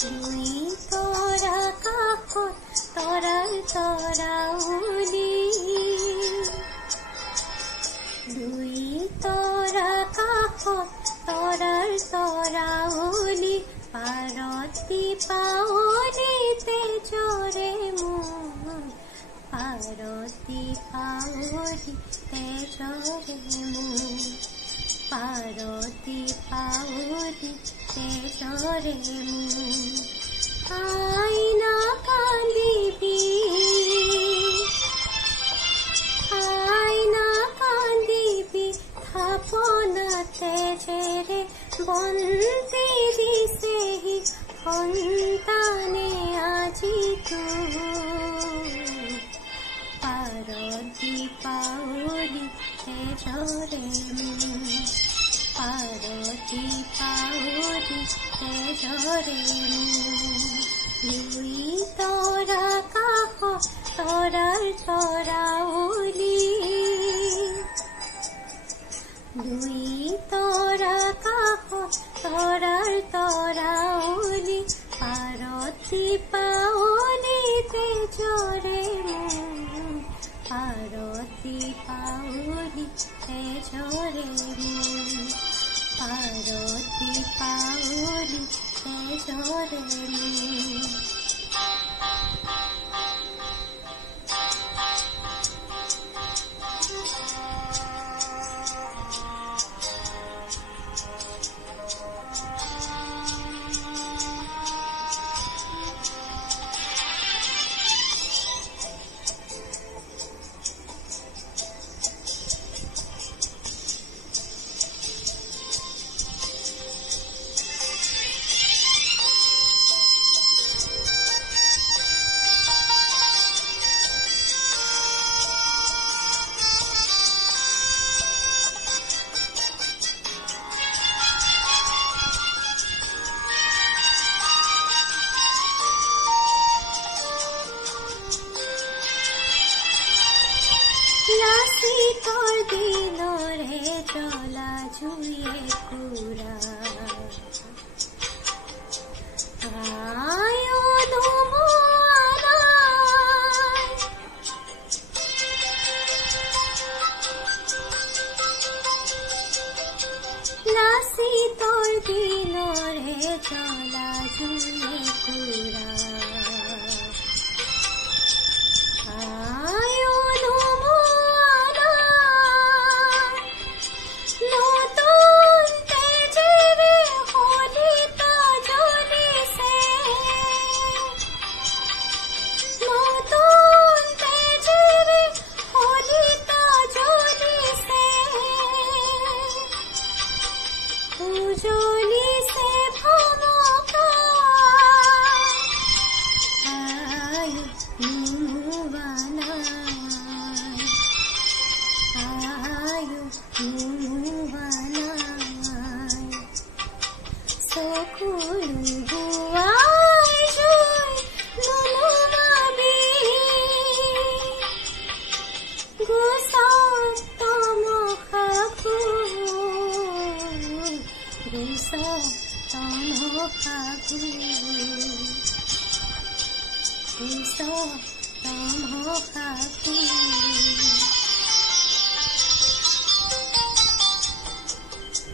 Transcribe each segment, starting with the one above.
দুই তৰা কাষত তৰাৰ তৰাউলি, দুই তৰা কাষত তৰাৰ তৰাউলি, পাৰতি পাৱনিতে জৰে মোৰ, পাৰতি পাৱনিতে জৰে মোৰ, পাৰতি পাৱনিতে জৰে মোৰ। আইনা কান্দিবি, আইনা কান্দিবি, থাপনাতে জেৰে বন্তি দিছেহি সন্তানে আজিতো, পাৰতি পাৱনিতে জৰে মোৰ, পাৰতি পাৱনিতে জৰে মোৰ। দুই তৰা কাষত তৰাৰ তৰাউলি, দুই তৰা কাষত তৰাৰ তৰাউলি, পাৰতি পাৱনিতে জৰে মোৰ, পাৰতি পাৱনিতে জৰে মোৰ, পাৰতি পাৱনিতে জৰে মোৰ। লাচিতৰ দিনৰে জ্বলা জুয়ে কুৰা, আয়নো মৰাই, লাচিতৰ দিনৰে জ্বলা জুয়ে কুৰা,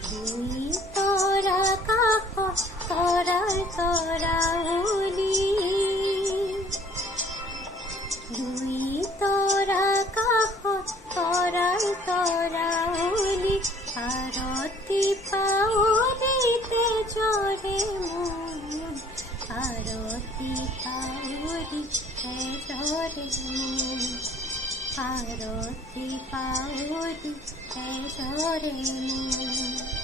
দুই তৰা কাষত তৰাৰ তৰাউলি, দুই তৰা কাষত তৰাৰ তৰাউলি, পাৰতি পাৱনিতে জৰে মোৰ, পাৰতি পাৱনিতে জৰে মোৰ, পাৰতি পাৱনিতে জৰে মোৰ।